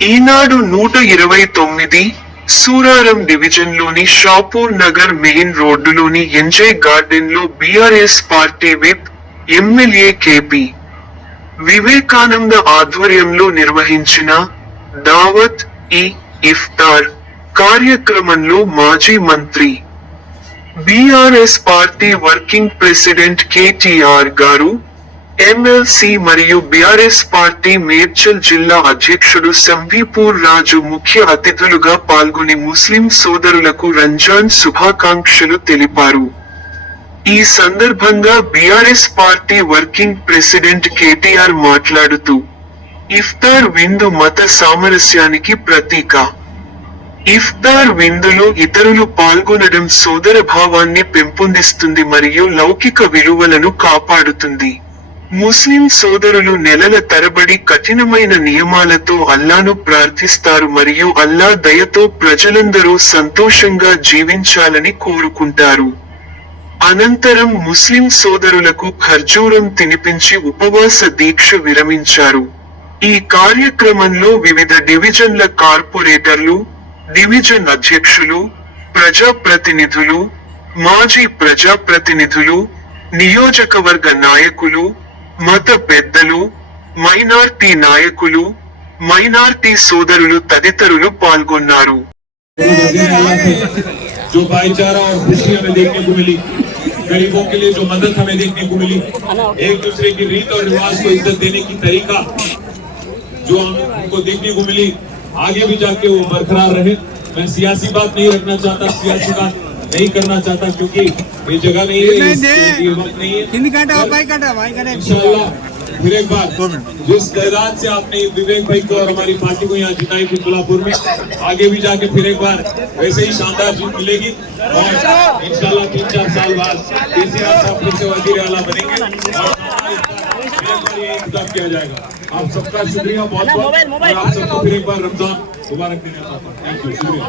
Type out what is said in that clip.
ఈనాడు నూట ఇరవై తొమ్మిది సూరారం డివిజన్లోని షాపూర్ నగర్ మెయిన్ రోడ్డులోని ఎంజాయ్ గార్డెన్లో BRS party whip MLA KP Vivekananda ఆధ్వర్యంలో నిర్వహించిన దావత్ ఈ ఇఫ్తార్ కార్యక్రమంలో మాజీ మంత్రి BRS party working president KTR గారు ఎమ్మెల్సీ మరియు బీఆర్ఎస్ పార్టీ మేడ్చల్ జిల్లా అధ్యక్షుడు సంబీపూర్ రాజు ముఖ్య అతిథులుగా పాల్గొని ముస్లిం సోదరులకు రంజాన్ శుభాకాంక్షలు తెలిపారు. ఈ సందర్భంగా BRS party working president KTR మాట్లాడుతూ ఇఫ్తార్ విందు మత సామరస్యానికి ప్రతీక. ఇఫ్తార్ విందులో ఇతరులు పాల్గొనడం సోదర భావాన్ని పెంపొందిస్తుంది మరియు లౌకిక విలువలను కాపాడుతుంది. ముస్లిం సోదరులు నెలల తరబడి కఠినమైన నియమాలతో అల్లాను ప్రార్థిస్తారు మరియు అల్లా దయతో ప్రజలందరూ సంతోషంగా జీవించాలని కోరుకుంటారు. అనంతరం ముస్లిం సోదరులకు ఖర్జూరం తినిపించి ఉపవాస దీక్ష విరమించారు. ఈ కార్యక్రమంలో వివిధ డివిజన్ల కార్పొరేటర్లు డివిజన్ అధ్యక్షులు ప్రజాప్రతినిధులు మాజీ ప్రజాప్రతినిధులు నియోజకవర్గ నాయకులు మత పెద్దలు మైనార్టీ నాయకులు మైనార్టీ సోదరులు తదితరులు పాల్గొన్నారు जो भाईचारा और खुशी हमें देखने को मिली गरीबों के लिए जो मदद हमें देखने को मिली एक दूसरे की रीत और रिवाज को इज्जत देने की तरीका जो हमको देखने को मिली आगे भी जाके वो बरकरार रहे मैं सियासी बात नहीं रखना चाहता सियासी बात नहीं करना चाहता क्योंकि ये जगह नहीं है ये वक्त नहीं है इंशाल्लाह फिर एक बार जिस तैदाद से आपने विवेक भाई को और हमारी पार्टी को यहाँ जिताई थी कोल्हापुर में आगे भी जाके फिर एक बार वैसे ही शानदार जीत मिलेगी और इंशाल्लाह तीन चार साल बाद केसीआर साहब फिर से वज़ीर आला बनेंगे और किया जाएगा आप सबका शुक्रिया बहुत बहुत आप सबको फिर एक बार रमज़ान मुबारक देने चाहता थैंक यू शुक्रिया